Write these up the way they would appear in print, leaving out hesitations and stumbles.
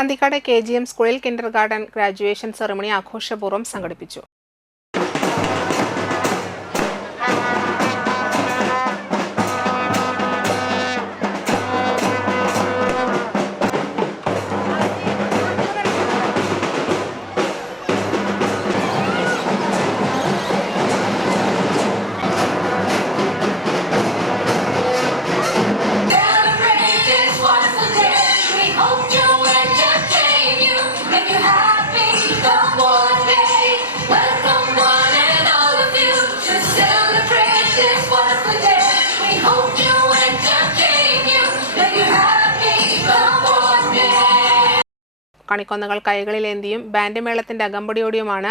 Anthikad KGM സ്കൂളിൽ kindergarten graduation ceremony ആഘോഷപൂർവ്വം സംഘടിപ്പിച്ചു. കണിക്കൊന്നകൾ കൈകളിലേന്തിയും band മേളത്തിന്റെ അകമ്പടിയോടെയുമാണ്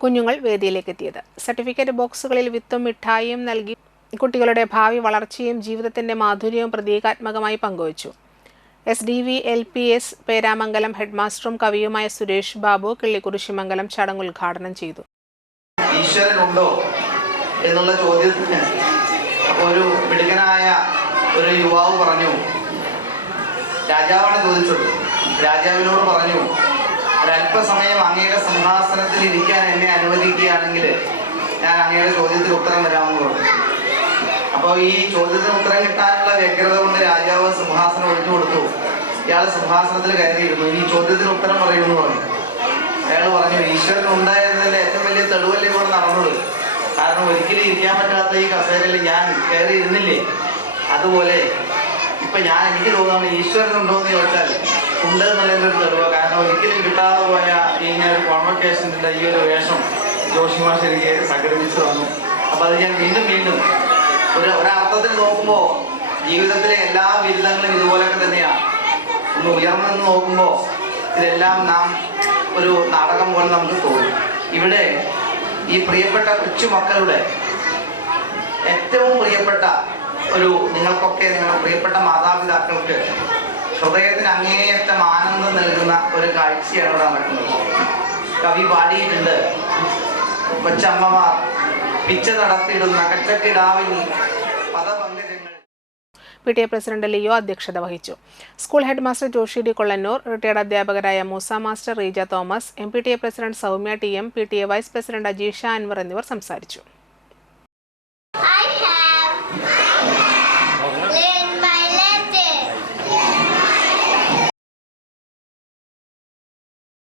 കുഞ്ഞുങ്ങൾ വേദിയിലേക്ക് എത്തിയത്. സർട്ടിഫിക്കറ്റ് ബോക്സുകളിൽ വിത്തും മിഠായിയും നൽകി കുട്ടികളുടെ ഭാവി വളർച്ചയും ജീവിതത്തിന്റെ മാധുര്യവും പ്രതീകാത്മകമായി പങ്കുവച്ചു. SDV LPS പേരാമംഗലം ഹെഡ്മാസ്റ്ററും കവിയുമായ സുരേഷ് ബാബു കിള്ളിക്കുറിശിമംഗലം ചടങ്ങ് ഉദ്ഘാടനം ചെയ്തു. ഈശ്വരനുണ്ടോ എന്നുള്ള ചോദ്യത്തിന് ഒരു മിടുക്കനായ ഒരു യുവാവ് പറഞ്ഞു, രാജാവാണ് ചോദിച്ചത്. രാജാവിനോട് പറഞ്ഞു, ഒരല്പസമയം അങ്ങയുടെ സിംഹാസനത്തിൽ ഇരിക്കാൻ എന്നെ അനുവദിക്കുകയാണെങ്കിൽ ഞാൻ അങ്ങയുടെ ചോദ്യത്തിന് ഉത്തരം തരാമെന്ന് പറഞ്ഞു. അപ്പോൾ ഈ ചോദ്യത്തിന് ഉത്തരം കിട്ടാനുള്ള വ്യഗ്രത കൊണ്ട് രാജാവ് സിംഹാസനം ഒഴിഞ്ഞു കൊടുത്തു. ഇയാൾ സിംഹാസനത്തിൽ കയറിയിരുന്നു. ഈ ചോദ്യത്തിന് ഉത്തരം പറയുമെന്ന് പറഞ്ഞു. അയാൾ പറഞ്ഞു, ഈശ്വരൻ ഉണ്ടായിരുന്നതിൻ്റെ ഏറ്റവും വലിയ തെളിവല്ലേ ഇവിടെ നടന്നത്. കാരണം ഒരിക്കലും ഇരിക്കാൻ പറ്റാത്ത ഈ കസേരയിൽ ഞാൻ കയറി ഇരുന്നില്ലേ. അതുപോലെ ഇപ്പം എനിക്ക് തോന്നുന്നു ഈശ്വരൻ ഉണ്ടോ എന്ന് ചോദിച്ചാൽ ഉണ്ട് എന്നുള്ളതിൻ്റെ ഒരു തെളിവ്. കാരണം ഒരിക്കലും കിട്ടാതെ പോയ ഇങ്ങനെ ഒരു കോൺവക്കേഷൻ്റെ ഈ ഒരു വേഷം ജോഷിമാർ ശരിക്കും സംഘടിപ്പിച്ചു തന്നു. അപ്പോൾ അത് ഞാൻ വീണ്ടും ഒരർത്ഥത്തിൽ നോക്കുമ്പോൾ ജീവിതത്തിലെ എല്ലാ ബിരുദങ്ങളും ഇതുപോലെയൊക്കെ തന്നെയാണ്. ഒന്ന് ഉയർന്നു നിന്ന് നോക്കുമ്പോൾ ഇതെല്ലാം നാം ഒരു നാടകം പോലെ നമുക്ക് തോന്നും. ഇവിടെ ഈ പ്രിയപ്പെട്ട കൊച്ചുമക്കളുടെ ഏറ്റവും പ്രിയപ്പെട്ട നിങ്ങൾക്കൊക്കെ നിങ്ങളുടെ പ്രിയപ്പെട്ട മാതാപിതാക്കൾക്ക് ഹൃദയത്തിന് അങ്ങേയറ്റം ആനന്ദം നൽകുന്ന ഒരു കാഴ്ചയാണ് ഇവിടെ നടക്കുന്നത്. കവി പാടിയിട്ടുണ്ട്, കൊച്ചമ്മമാർ പിച്ച നടത്തിയിടുന്ന കച്ചക്കിടാവിൽ പദപങ്കജങ്ങൾ. PTA പ്രസിഡന്റ് ലിയോ അധ്യക്ഷത വഹിച്ചു. School head master Joshi D Kollannur, retired അധ്യാപകരായ Moosa master, Reeja Thomas, MPTA president Soumya TM, PTA vice president Ajeesha Anwar എന്നിവർ സംസാരിച്ചു.